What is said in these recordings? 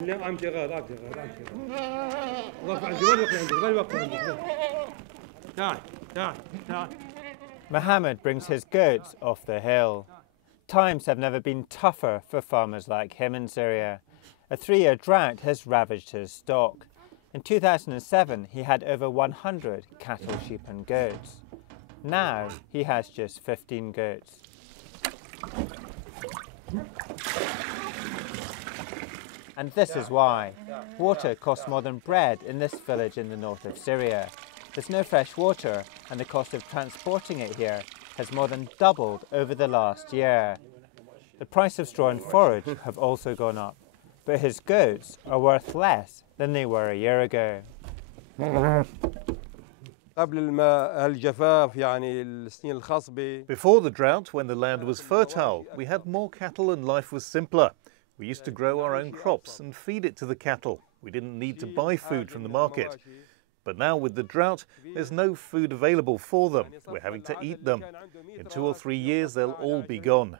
لا امشي غير امشي غير امشي غير وقف عندي وين وقف عندي وين وقف عندي تعال تعال تعال. Mohammed brings his goats off the hill. Times have never been tougher for farmers like him in Syria. A 3-year drought has ravaged his stock. In 2007, he had over 100 cattle, sheep and goats. Now, he has just 15 goats. And this is why. Water costs more than bread in this village in the north of Syria. There's no fresh water, and the cost of transporting it here has more than doubled over the last year. The price of straw and forage have also gone up, but his goats are worth less than they were a year ago. Before the drought, when the land was fertile, we had more cattle and life was simpler. We used to grow our own crops and feed it to the cattle. We didn't need to buy food from the market. But now with the drought, there's no food available for them. We're having to eat them. In 2 or 3 years, they'll all be gone.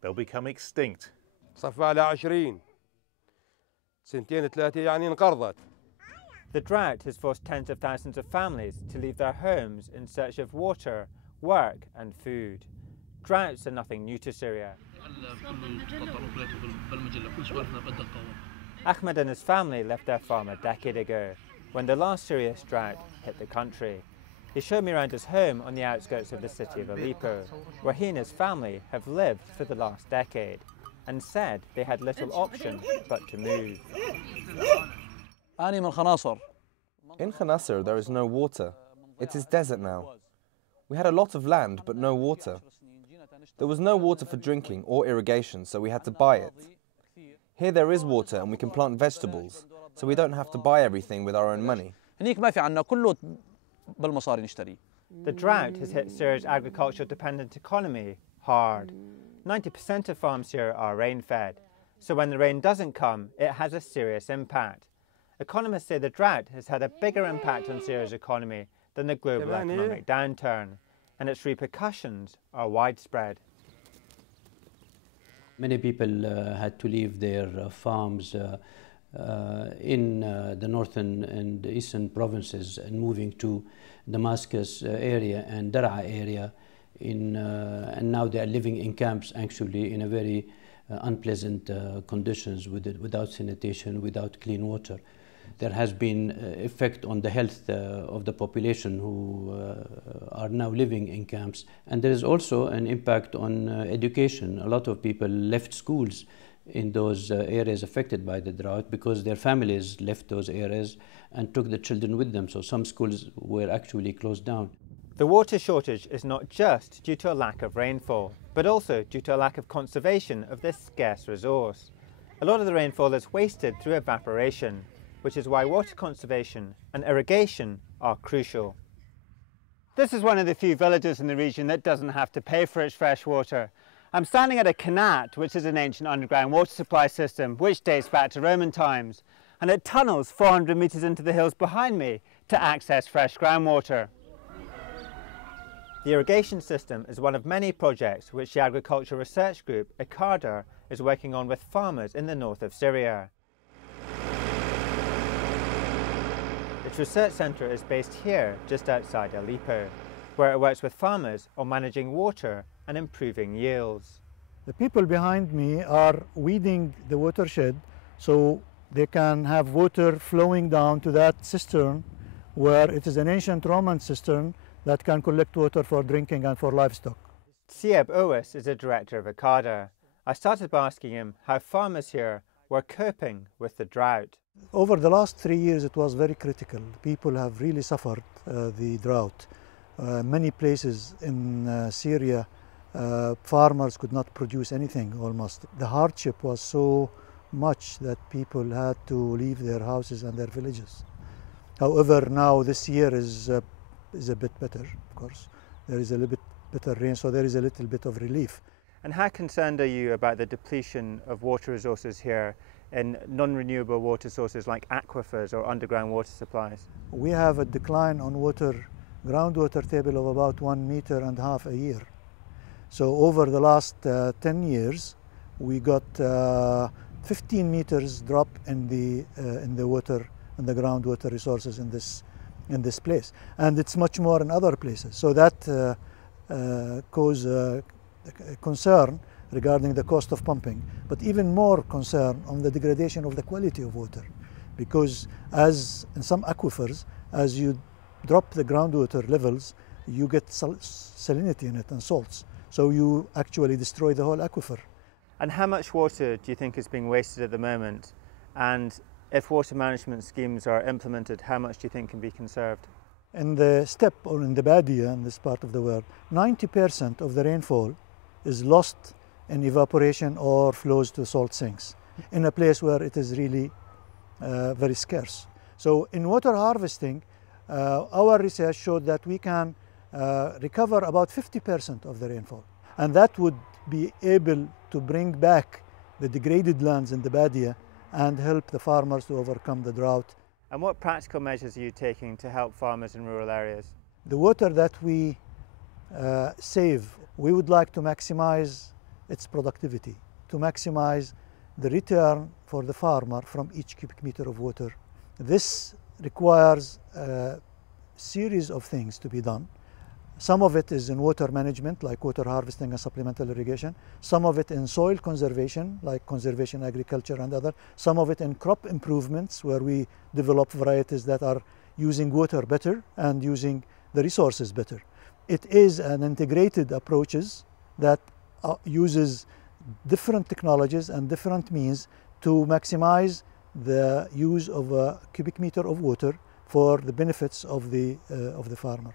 They'll become extinct. The drought has forced tens of thousands of families to leave their homes in search of water, work and food. Droughts are nothing new to Syria. Ahmed and his family left their farm a decade ago, when the last serious drought hit the country. He showed me around his home on the outskirts of the city of Aleppo, where he and his family have lived for the last decade, and said they had little option but to move. In Khanasr there is no water. It is desert now. We had a lot of land but no water. There was no water for drinking or irrigation, so we had to buy it. Here there is water and we can plant vegetables, so we don't have to buy everything with our own money. The drought has hit Syria's agricultural-dependent economy hard. 90% of farms here are rain-fed, so when the rain doesn't come, it has a serious impact. Economists say the drought has had a bigger impact on Syria's economy than the global economic downturn, and its repercussions are widespread. Many people had to leave their farms in the northern and eastern provinces and moving to Damascus area and Daraa area, and now they are living in camps actually in a very unpleasant conditions without sanitation, without clean water. There has been effect on the health of the population who are now living in camps, and there is also an impact on education. A lot of people left schools in those areas affected by the drought because their families left those areas and took the children with them, so some schools were actually closed down. The water shortage is not just due to a lack of rainfall, but also due to a lack of conservation of this scarce resource. A lot of the rainfall is wasted through evaporation, which is why water conservation and irrigation are crucial. This is one of the few villages in the region that doesn't have to pay for its fresh water. I'm standing at a qanat, which is an ancient underground water supply system which dates back to Roman times, and it tunnels 400 metres into the hills behind me to access fresh groundwater. The irrigation system is one of many projects which the agricultural research group ICARDA is working on with farmers in the north of Syria. Its research centre is based here, just outside Aleppo, where it works with farmers on managing water and improving yields. The people behind me are weeding the watershed so they can have water flowing down to that cistern, where it is an ancient Roman cistern that can collect water for drinking and for livestock. Sieb Owis is a director of ICARDA. I started by asking him how farmers here were coping with the drought. Over the last 3 years it was very critical. People have really suffered the drought. Many places in Syria farmers could not produce anything almost. The hardship was so much that people had to leave their houses and their villages. However, now this year is a bit better, of course. There is a little bit better rain, so there is a little bit of relief. And how concerned are you about the depletion of water resources here in non-renewable water sources like aquifers or underground water supplies? We have a decline on groundwater table of about 1.5 meters a year. So over the last 10 years, we got 15 meters drop in the water, in the groundwater resources in this place, and it's much more in other places. So that cause concern regarding the cost of pumping, but even more concern on the degradation of the quality of water, because as in some aquifers, as you drop the groundwater levels, you get salinity in it and salts, so you actually destroy the whole aquifer. And how much water do you think is being wasted at the moment? And if water management schemes are implemented, how much do you think can be conserved? In the steppe or in the Badia, in this part of the world, 90% of the rainfall is lost in evaporation or flows to salt sinks in a place where it is really very scarce. So in water harvesting, our research showed that we can recover about 50% of the rainfall, and that would be able to bring back the degraded lands in the Badia and help the farmers to overcome the drought. And what practical measures are you taking to help farmers in rural areas? The water that we save, we would like to maximize its productivity, to maximize the return for the farmer from each cubic meter of water. This requires a series of things to be done. Some of it is in water management, like water harvesting and supplemental irrigation. Some of it in soil conservation, like conservation agriculture and other. Some of it in crop improvements, where we develop varieties that are using water better and using the resources better. It is an integrated approaches that uses different technologies and different means to maximize the use of a cubic meter of water for the benefits of the farmer.